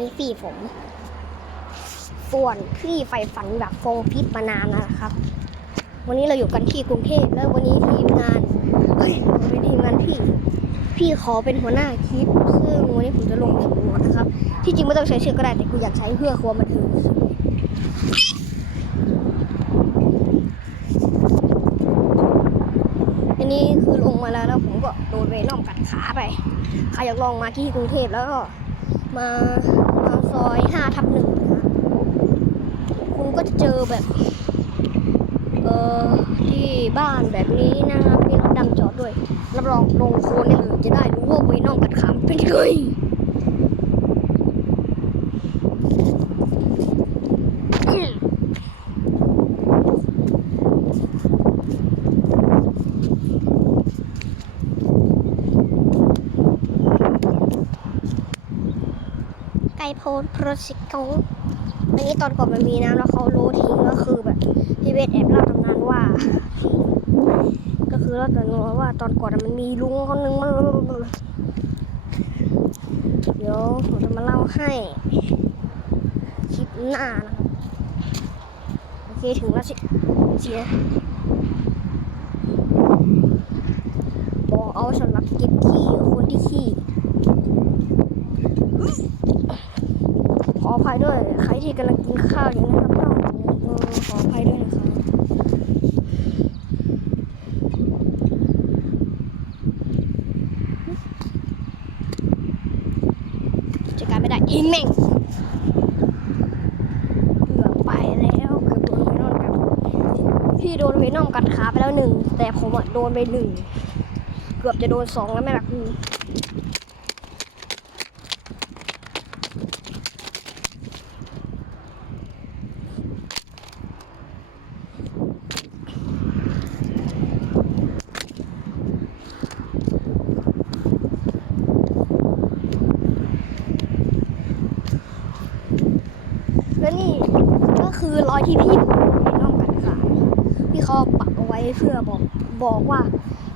นี่ฟีผม ส่วนพี่ไฟฝันแบบฟงพิษมานานนะครับ วันนี้เราอยู่กันที่กรุงเทพแล้ววันนี้ทีมงานเฮ้ยเป็นทีมงานพี่ พี่ขอเป็นหัวหน้าคลิปซึ่งวันนี้ผมจะลงสำรวนะครับ ที่จริงไม่ต้องใช้ชื่อก็ได้แต่กูอยากใช้เพื่อความบันเทิงอันนี้คือลงมาแล้วแล้วผมก็โดนเวนอมกัดขาไป ใครอยากลองมาที่กรุงเทพแล้วก็มา ซอยห้าทับหนึ่งนะคุณก็จะเจอแบบ เอ่อ ที่บ้านแบบนี้นะครับมีรถดำจอดด้วย รับรองลงโคนได้เลยจะได้รู้ว่าไวนองกัดขามเป็นไง โพดโปรสิกงอันนี้ตอนก่อนมันมีน้ำแล้วเขาโลทิ้งก็คือแบบพี่เวทแอบเล่าตำนานว่า ก็คือเล่าตำนานว่าตอนก่อนมันมีลุงคนหนึงมันเดี๋ยวผมจะมาเล่าให้คลิปหน้านะครับโอเคถึงแล้วสิเสียบอกเอาสำหรับเก็บขี้คนที่ขี้ ออภัยด้วย ใครที่กำลังกินข้าวอยู่นะครับต้องเออขออภัยด้วยนะครับจะกลายไม่ได้อีแม่งเกือบไปแล้วเกือบโดนเวนอมกัดพี่โดนเวนอมกัดขาไปแล้วหนึ่งแต่ผมอะโดนไปหนึ่งเกือบจะโดนสองแล้วแม่หลักอืมแล้วนี่ก็ คือรอยที่พี่ผมโดนน้องกัดขาพี่เขาปักเอาไว้เพื่อบอกบอกว่า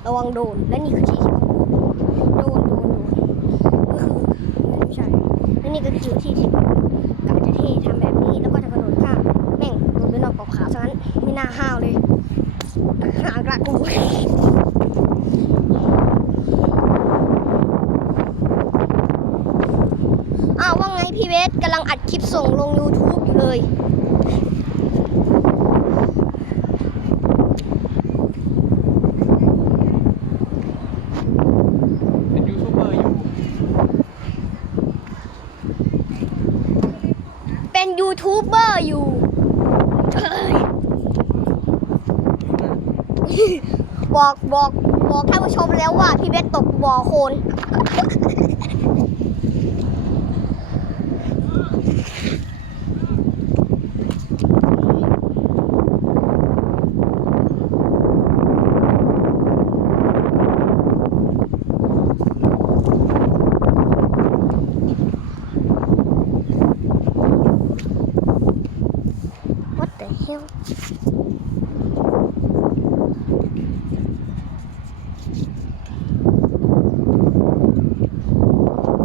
ระวังโดนและนี่คือที่ที่ผมโดนโดนโดนก็คือไม่ใช่และนี่ก็คือที่ที่ผมกับจะเท่ทำแบบนี้แล้วก็จะกระโดดข้ามแม่งโดนไปนอกกอบขาซะงั้นไม่น่าห้าวเลยหางกระกูอ้าวว่าไงพี่เวสกำลังอัดคลิปส่งลง YouTube อยู่เลย เป็นยูทูบเบอร์อยู่ เป็น ยูทูบเบอร์อยู่เฮ้ยบอกบอกบอกท่านผู้ชมแล้วว่าพี่เบสตกบ่อโคลนวัดแต่เฮล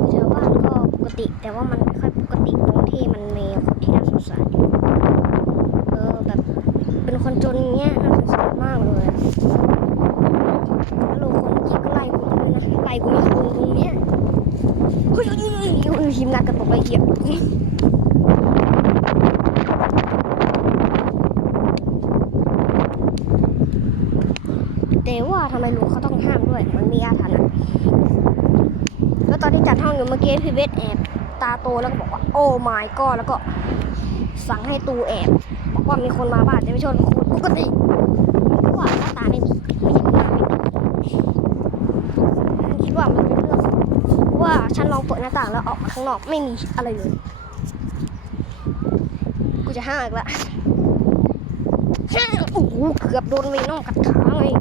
แถวบ้านก็ปกติ แต่ว่ามันไม่ค่อยปกติตรงที่มันมีคนที่น่าสงสารอยู่เออแบบเป็นคนจนอย่างเงี้ยน่าสงสารมากเลยอะแล้วลุงคนเมื่อกี้ก็ไล่กู ไปด้วยนะไล่กูอีกคนตรงเนี้ยเฮ้ยเฮ้ยเฮ้ยเฮ้ยทีมนักกระตกละเอียดแต่ว่าทำไมลุงเขาต้องห้ามด้วย มันมีอาถรรพ์แล้วตอนที่จัดห้องอยู่เมื่อกี้พี่เวสแอบตาโตแล้วก็บอกว่า โอ้ my god แล้วก็สั่งให้ตูแอบ บอกว่ามีคนมาบ้านแต่ไม่ช่คนปกติว่าหน้าตาไม่ดี หน้าต่างแล้วออกมาข้างนอกไม่มีอะไรเลย กูจะห้าอีกละห้าโอ้โหเกือบโดนเวน้องกัดขาเลย